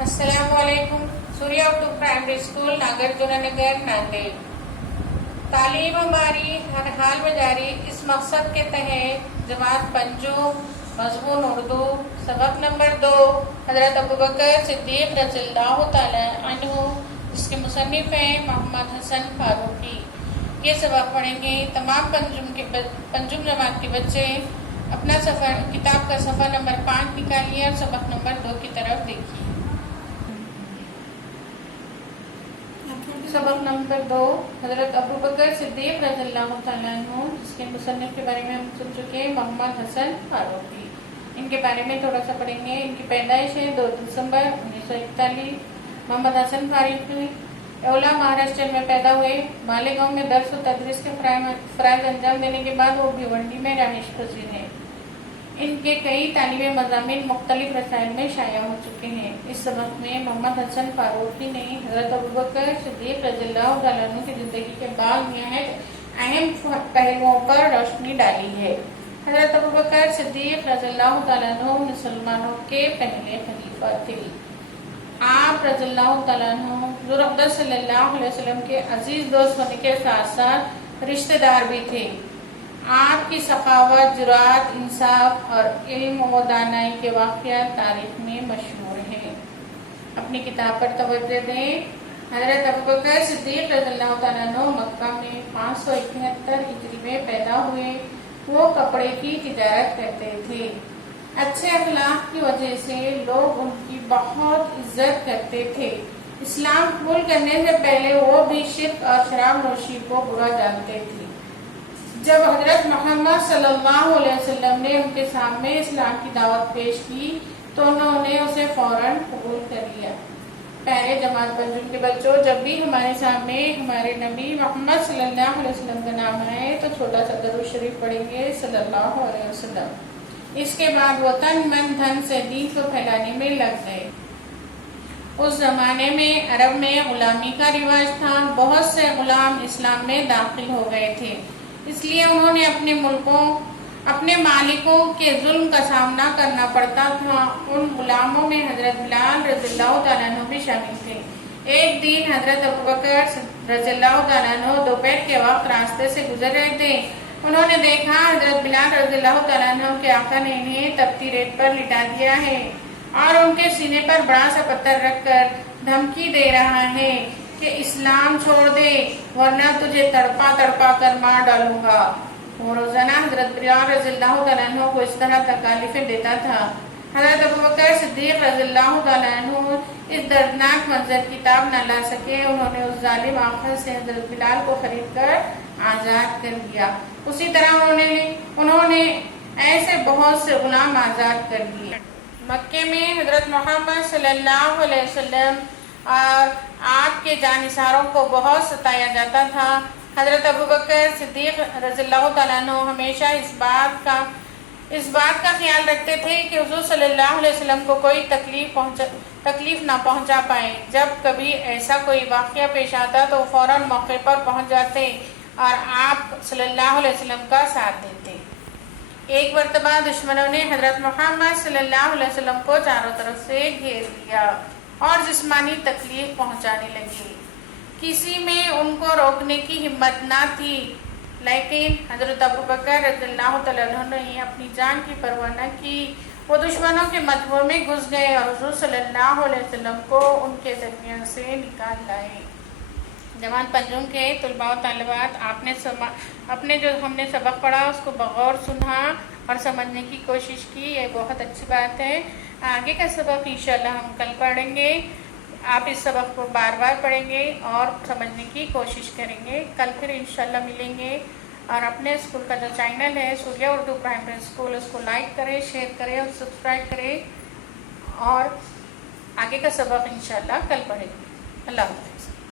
السلام علیکم. سوریہ Urdu primary school Nagarjuna Nagar Nanded. تعلیم ہماری ہر حال میں جاری اس مقصد کے تحت جماعت پنجم مضمون اردو سبق نمبر 2 حضرت ابوبکر صدیق رضی اللہ تعالی عنہ جس کے مصنف ہیں محمد حسن فاروقی. یہ سبق پڑھیں گے. تمام پنجم جماعت کے بچے اپنا کتاب کا صفحہ نمبر 5 نکالیے اور سبق نمبر 2 کی طرف دیکھیے. سبق نمبر 2 حضرت ابوبکر صدیق رضی اللہ تعالیٰ عنہ جس کے مصنف کے بارے میں ہم سن چکے ہیں محمد حسن فاروقی. ان کے بارے میں تھوڑا سا پڑھیں گے. ان کی پیدائش ہے 2 دسمبر 1941. محمد حسن فاروقی اولا مہاراشٹر میں پیدا ہوئے. مالیگاؤں میں درس و تدریس کے فرائض انجام دینے کے بعد وہ بھیونڈی میں رہائش پذیر ہیں. ان کے کئی تعلیمی مضامین مختلف رسائل میں شائع ہو چکے ہیں. اس سبق میں محمد حسن فاروقی نے حضرت ابوبکر صدیق رضی اللہ تعالیٰ عنہ کی زندگی کے بعد نہایت اہم پہلوؤں پر روشنی ڈالی ہے. حضرت ابوبکر صدیق رضی اللہ تعالیٰ عنہ مسلمانوں کے پہلے خلیفہ تھے. آپ رضی اللہ تعالیٰ عنہ حضور اقدس صلی اللہ علیہ وسلم کے عزیز دوست ہونے کے ساتھ ساتھ رشتہ دار بھی تھے. آپ کی سخاوت، جرأت، انصاف اور علم و دانائی کے واقعات تاریخ میں مشہور ہیں. اپنی کتاب پر توجہ دیں. حضرت ابوبکر صدیق رضی اللہ تعالیٰ عنہ مکہ میں 571 ہجری میں پیدا ہوئے. وہ کپڑے کی تجارت کرتے تھے. اچھے اخلاق کی وجہ سے لوگ ان کی بہت عزت کرتے تھے. اسلام قبول کرنے سے پہلے وہ بھی شرک اور شراب نوشی کو برا جانتے تھے. جب حضرت محمد صلی اللہ علیہ وسلم نے ان کے سامنے اسلام کی دعوت پیش کی تو انہوں نے اسے فوراً قبول کر لیا. پہلے جماعت پنجم کے بچوں، جب بھی ہمارے سامنے ہمارے نبی محمد صلی اللہ علیہ وسلم کا نام آئے تو چھوٹا سا درود شریف پڑھیں گے صلی اللہ علیہ وسلم. اس کے بعد وہ تن من دھن سے دین کو پھیلانے میں لگ گئے. اس زمانے میں عرب میں غلامی کا رواج تھا. بہت سے غلام اسلام میں داخل ہو گئے تھے. اس لیے انہوں نے اپنے مالکوں کے ظلم کا سامنا کرنا پڑتا تھا. ان غلاموں میں حضرت بلال رضی اللہ تعالیٰ عنہ بھی شامل تھے. ایک دن حضرت ابوبکر رضی اللہ تعالیٰ عنہ دوپہر کے وقت راستے سے گزر رہے تھے. انہوں نے دیکھا حضرت بلال رضی اللہ تعالیٰ عنہ کے آقا نے انہیں تپتی ریت پر لٹا دیا ہے اور ان کے سینے پر بڑا سا پتھر رکھ کر دھمکی دے رہا ہے کہ اسلام چھوڑ دے ورنہ تجھے تڑپا تڑپا کر مار ڈالوں گا. وہ روزانہ حضرت بلال رضی اللہ تعالیٰ عنہ کو اس طرح تکالیفیں دیتا تھا. حضرت ابوبکر صدیق رضی اللہ تعالیٰ عنہ اس دردناک منظر کی تاب نہ لا سکے. انہوں نے اس ظالم آقا سے حضرت بلال کو خرید کر آزاد کر دیا. اسی طرح انہوں نے ایسے بہت سے غلام آزاد کر دیے. مکے میں حضرت محمد صلی اللہ علیہ وسلم اور آپ کے جانثاروں کو بہت ستایا جاتا تھا. حضرت ابوبکر صدیق رضی اللہ تعالیٰ عنہ ہمیشہ اس بات کا خیال رکھتے تھے کہ حضور صلی اللہ علیہ وسلم کو کوئی تکلیف نہ پہنچا پائے. جب کبھی ایسا کوئی واقعہ پیش آتا تو فوراً موقع پر پہنچ جاتے اور آپ صلی اللہ علیہ وسلم کا ساتھ دیتے. ایک مرتبہ دشمنوں نے حضرت محمد صلی اللہ علیہ وسلم کو چاروں طرف سے گھیر لیا اور جسمانی تکلیف پہنچانے لگے. کسی میں ان کو روکنے کی ہمت نہ تھی، لیکن حضرت ابوبکر رضی اللہ تعالیٰ عنہ نے اپنی جان کی پرواہ نہ کی. وہ دشمنوں کے متبوع میں گھس گئے اور حضور صلی اللہ علیہ وسلم کو ان کے درمیان سے نکال لائے. جماعت پنجم کے طلباء و طالبات، اپنے جو ہم نے سبق پڑھا اس کو بغور سنا اور سمجھنے کی کوشش کی. یہ بہت اچھی بات ہے. آگے کا سبق انشاءاللہ ہم کل پڑھیں گے. آپ اس سبق کو بار بار پڑھیں گے اور سمجھنے کی کوشش کریں گے. کل پھر انشاءاللہ ملیں گے. اور اپنے اسکول کا جو چینل ہے سوریہ اردو پرائمری اسکول، اس کو لائک کریں، شیئر کریں اور سبسکرائب کریں. اور آگے کا سبق انشاءاللہ کل پڑھیں گے. اللہ حافظ.